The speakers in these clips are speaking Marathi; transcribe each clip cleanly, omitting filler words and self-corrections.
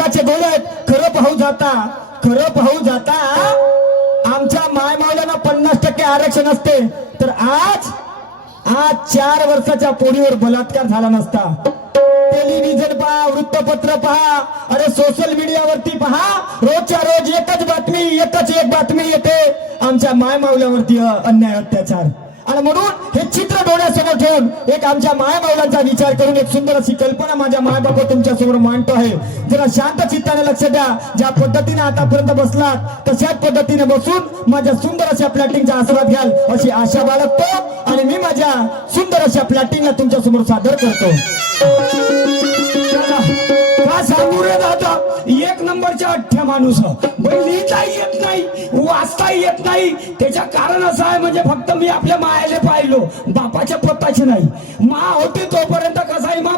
चांदाचे गोळे आहेत. खरं पाहू जाता आमच्या माय मावल्याला 50% आरक्षण असते तर आज 4 वर्षाच्या पोरीवर बलात्कार झाला नसता. टेलिव्हिजन पहा, वृत्तपत्र पहा, अरे सोशल मीडियावरती पहा, रोजच्या रोज एकच बातमी येते आमच्या माय मावल्यावरती अन्याय अत्याचार. आणि म्हणून हे चित्र डोळ्यासमोर ठेवून एक आमच्या माय मावलांचा विचार करून एक सुंदर अशी कल्पना माझ्या माय बाबा तुमच्या समोर मांडतो आहे. जरा शांत चित्ताने लक्ष द्या. ज्या पद्धतीने आतापर्यंत बसलात तशाच पद्धतीने बसून माझ्या सुंदर अशा प्लॅटिंगचा आस्वाद घ्याल अशी आशा बाळगतो आणि मी माझ्या सुंदर अशा प्लॅटिंगला तुमच्या समोर सादर करतो. का सांगू रे दादा, 1 नंबरच्या अठ्ठ्या माणूस लिहिताही येत नाही, वाचताही येत नाही. त्याच्या कारण असं आहे म्हणजे फक्त मी आपल्या मायाले पाहिलो, बापाच्या पत्ताची नाही. मा होती तोपर्यंत कसाही मा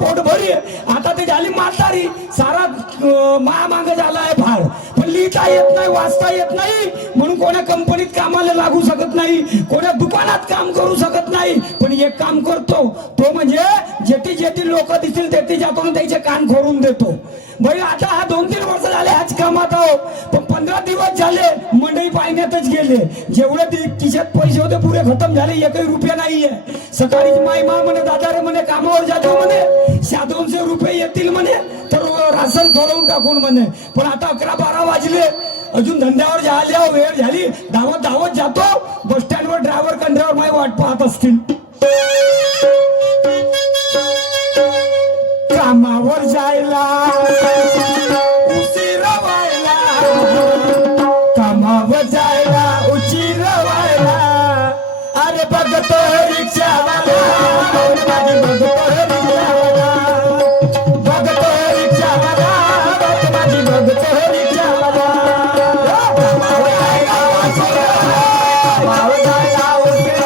पोट भरी, आता ते झाली म्हातारी, सारा मा माग झालाय भार. पण लिहिता येत नाही, वाचता येत नाही, म्हणून कोणा कंपनीत कामाला लागू शकत नाही, कोणा दुकानात काम करू शकत नाही. पण एक काम करतो, तो म्हणजे जेटी लोक दिसतील तेथे जातो त्याचे कान खोरून देतो. भाई आता हा 2-3 वर्ष झाले ह्याच कामात आहो, पण 15 दिवस झाले मंडई पाहण्यातच गेले. जेवढे खिशात पैसे होते पुरे खतम झाले, 1 रुपया नाहीये. सकाळीच माय मा म्हणे दादा रे म्हणे कामावर जातो म्हणे, 100-200 रुपये येतील म्हणे तर राशन भरवून टाकून म्हणे. पण आता 11-12 वाजले, अजून धंद्यावर जायला वेळ झाली. धावत जातो बस स्टँडवर, ड्रायव्हर कंड्रायव्हर माय वाट पाहत असतील. कामावर जायला उशीर व्हायला, कामावर जायला उशीर व्हायला. अरे बघतो रिक्षावाला, बघतो रिक्षावाला, बघतो रिक्षावाला, माझी बघतो रिक्षावाला. कामावर जायला उशीर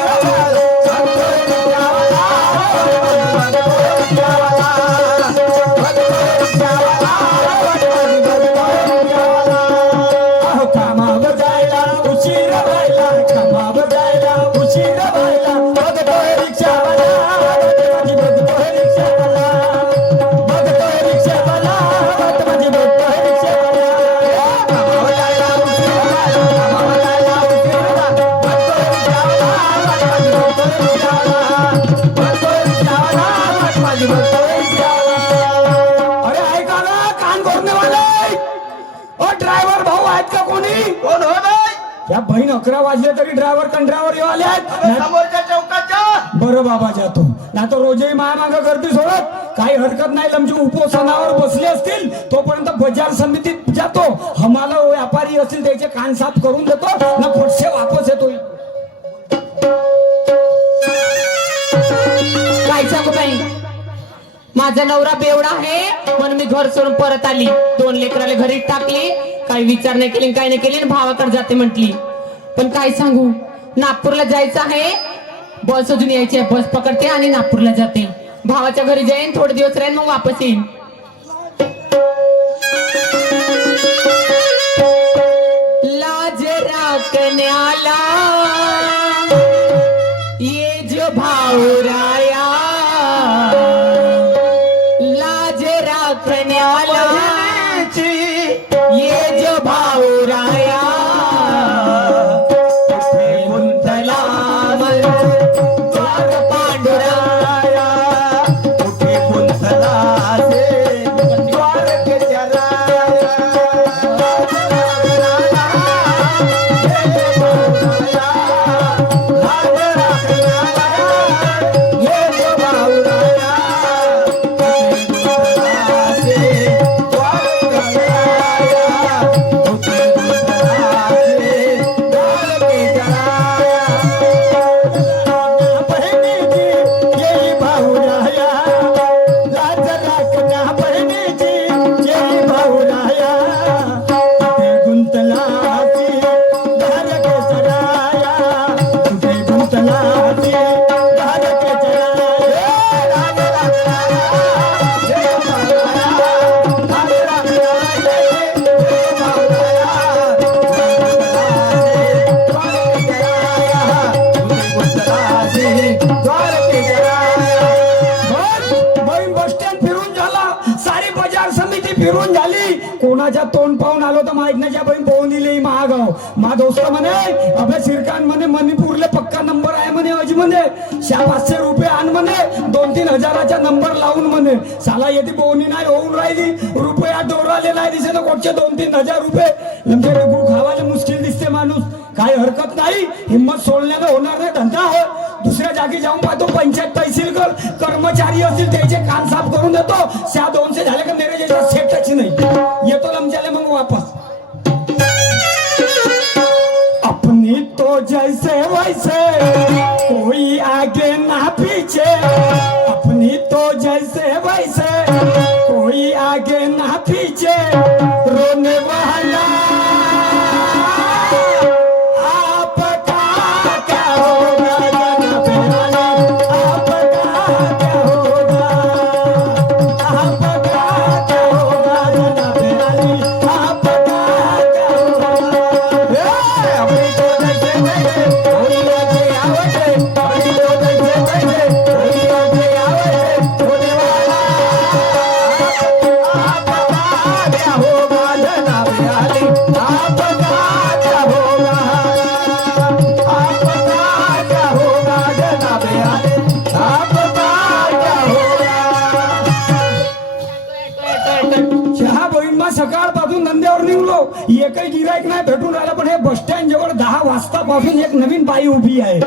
या बहीण 11 वाजले तरी ड्रायव्हर कंड्रायव्हर येऊ आले समोरच्या चौकात जा. बरं बाबा जातो, ना तर रोजही माग गर्दी सोडत काही हरकत नाही. आमची उपोषणावर बसले असतील तोपर्यंत बाजार समितीत जातो, हमाला व्यापारी असतील त्याचे कान साफ करून देतो ना, पुढचे वापस येतो. काय सांगू बाई, माझा नवरा बेवडा आहे म्हणून मी घर सोडून परत आली. 2 लेकराला घरी टाकली, काही विचार नाही केली, काही नाही केली, भावाकडे जाते म्हटली. पण काय सांगू, नागपूरला जायचं आहे, बस अजून यायची आहे, बस पकडते आणि नागपूरला जाते. भावाच्या घरी जाईन, थोडे दिवस राहीन, मग वापस येईन. लाज राखण्याला ये जो भावराया, लाज राखण्याला ये जो भावराया, गुंतला पांडुराया, कुठे गुंतला बाई कोणाच्या तोंड पाहून आलो तर माहिती बहीण पाहून दिली महागाव मा दोस्त म्हणे अभे शिरकान म्हणे मणिपूरले पक्का नंबर आहे म्हणे अजी म्हणे 500 रुपये आण म्हणे 2-3 हजाराचा नंबर लावून म्हणे साला येते बोनी नाही होऊन राहिली रुपया डोराले नाही दिसे ना कोटचे 2-3 हजार रुपये लमचे डबू खावाले मुश्किल दिसते माणूस काही हरकत नाही हिम्मत सोडण्यानं होणार नाही धंदा हो दुसऱ्या जागी जाऊन पाहतो पंचायत तहसील कर्मचारी असतील त्याचे कान साफ करून देतो 200 झाले का मेरे जैसा सेटच नाही येतो लमच्याले मग वापस अपनी तो जैसे वैसे कोई आगे ना पीछे अपनी तो जैसे वैसे कोई आगे ना पीछे रोने वाला सकाळपासून धंद्यावर निघलो एकही गिराईक नाही भेटून राहिला पण हे बस स्टँड जवळ 10 वाजतापासून एक नवीन बाई उभी आहे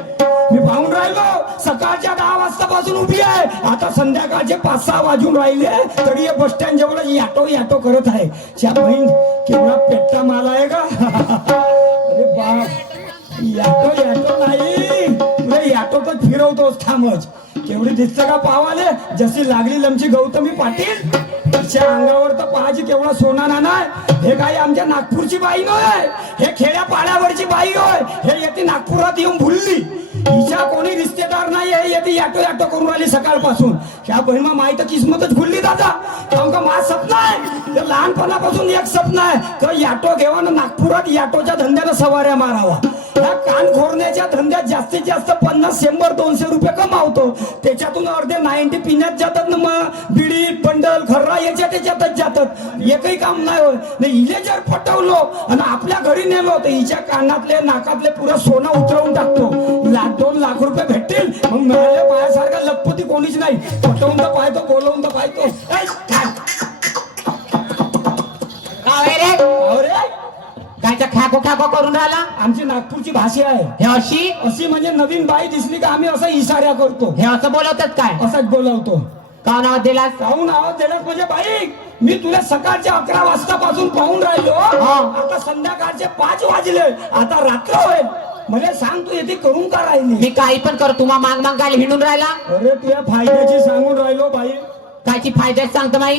मी पाहून राहिलो सकाळच्या 10 वाजतापासून उभी आहे आता संध्याकाळचे 5-6 वाजून राहिले तरी हे बस स्टँड जवळ याटो करत आहे त्या बहीण केवढा पेट्टा माल आहे का अरे बाप याटो नाही तुला याटो तर फिरवतोस थांबच केवढी दिसतं का पावाले जशी लागली लमची गौतमी पाटील तिच्या अंगावर तर पाहायची केवढा सोना नाना हे काही आमच्या नागपूरची बाई नव्हे हे खेड्या पाड्यावरची बाई होय हे येते नागपुरात येऊन भुलली हिच्या कोणी रिश्तेदार नाही आहे येते याटो करून राहिली सकाळपासून ह्या बहिणा माहित किस्मतच भुलली दादा कारण का माझं स्वप्न आहे ते लहानपणापासून एक स्वप्न आहे तर याटो घेवा ना नागपुरात याटोच्या धंद्याला सवाऱ्या मारावा ह्या कान खोरण्याच्या धंद्यात जास्तीत जास्त 50-100-200 रुपये कमावतो त्याच्यातून अर्धे 90 पिण्यात जातात ना मग बिडी बंडल खर्रा त्याच्यातच जातात एकही काम नाही होय हिने जर पटवलो आणि आपल्या घरी नेलो तर हिच्या कानातले नाकातले पुरा सोनं उतरवून टाकतो 1-2 लाख रुपये भेटतील मग मिळाल्या पायासारखा लखपती कोणीच नाही पटवून तर पाहतो बोलवून तर पाहतो कायचा ख्याको करून राहिला आमची नागपूरची भाषा आहे हे अशी म्हणजे नवीन बाई दिसली का आम्ही असं इशारा करतो हे असं बोलवतात काय असंच बोलवतो का नाव दिलास काहून आवाज दिलास म्हणजे बाई मी तुला सकाळच्या 11 वाजतापासून पाहून राहिलो आता संध्याकाळचे 5 वाजले आता रात्र होईल मला सांग तू येते करून का राहिली मी काही पण कर तुम्हा माग गायला हिंडून राहिला अरे तुझ्या फायद्याची सांगून राहिलो बाई कायची फायद्यात सांगतो माई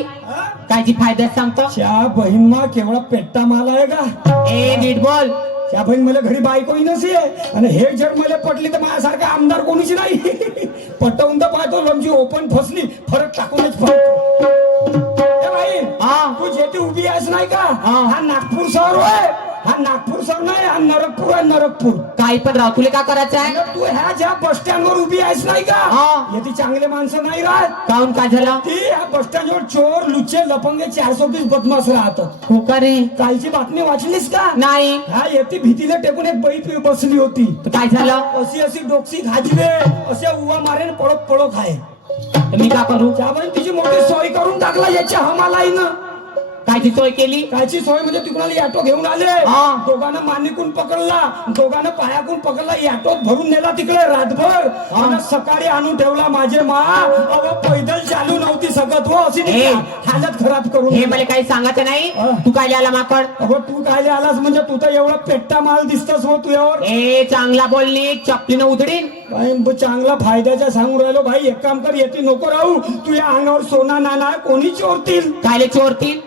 कायची फायद्यात सांगतो त्या बहीण मा केवढा पेट्टा माल आहे का ए नीट बोल त्या बहीण मला घरी बायकोही नसे आणि हे जर मला पटली तर माझ्यासारखा आमदार कोणीच नाही पटवून तर पाहतो लमची ओपन फसली फरक टाकूनच पाहतो बाई तू जेथे उभी आहेस नाही का हा नागपूर शहर होय हा नागपूर शहर नाही हा नरकपूर आहे नरकपूर काही पण राव तुला का करायचं आहे तू ह्या ज्या बस स्टँड वर उभी आहेस नाही का याची चांगले माणसं नाही राहत काहून काय झालं ती ह्या बस स्टँड वर चोर लुच्चे लफंगे 420 बदमाश राहतात हो का रे कालची बातमी वाचलीस का नाही हा येते भीतीला टेकून एक बाई बसली होती काय झालं अशी डोकसी खाजवे असे उवा मारे पळो खाय मी का करू त्यामुळे तिची मोठी सोय करून टाकला याच्या हमालाईनं कायची सोय केली कायची सोय म्हणजे तिकडे ऑटो घेऊन आले दोघांना मानिकून पकडला दोघांना पायाकून पकडला ऑटोत भरून नेला तिकडे रातभर आणि सकाळी आणून ठेवला माझे मा पैदल चालू नव्हती सकत हो अशी हालत खराब करून हे मला काही सांगायचं नाही तू काय आला माकड अगो तू काय आलास म्हणजे तू तर एवढा पेट्टा माल दिसतस हो तुझ्यावर ए चांगला बोलणी चपलीनं उधडीन चांगला फायद्याचा सांगून राहिलो भाई एक काम कर येते नको राहू तू या अंगावर सोना नाना कोणी चोरतील कायले चोरतील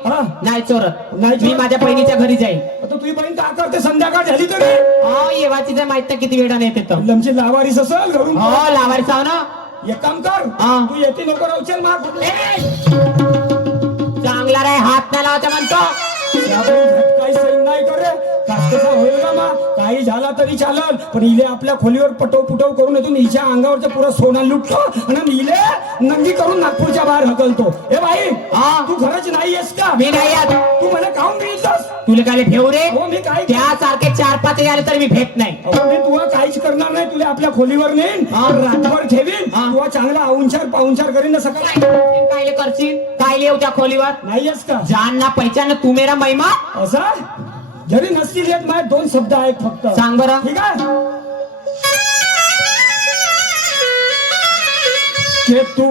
नाही चोरत मी माझ्या बहिणीच्या घरी जाईल आता तुझी बहीण का करते संध्याकाळ झाली तरी येवाची जर माहित नाही किती वेळा येते तर लमची लावारीस असेल घरून हो लावारीस आहो ना एक काम कर तू येते नको राहू चल मार चांगला रे हात नाही लावायचा म्हणतो काही सैन नाही करे कसा होईल का मा काही झाला तरी चालल, पण इले आपल्या खोलीवर पटव पुटव करून येतो, हिच्या अंगावरचं पुरं सोनं लुटतो आणि इले नंदी करून नागपूरच्या बाहेर हकलतो. ए बाई, हा. तू खरंच नाही आहेस का? मी नाही आत. तू मला काऊन भेटतोस? तुला काय ठेवू रे? हो, मी काय त्यासारखे 4-5 आले तर मी भेट नाही. मी तुला काहीच करणार नाही. तुला आपल्या खोलीवर नेईन, हा. रातभर ठेवीन, हा. तुला चांगला आऊंचार पाऊंचार करीन ना सकाळी. कायले करशील? कायले येऊ त्या खोलीवर? नाही आहेस का? जान ना पहिचान तू मेरा महिमा. असा जरी नसतील येत, माझे 2 शब्द आहेत फक्त. सांग बरं. ठीक आहे, के तू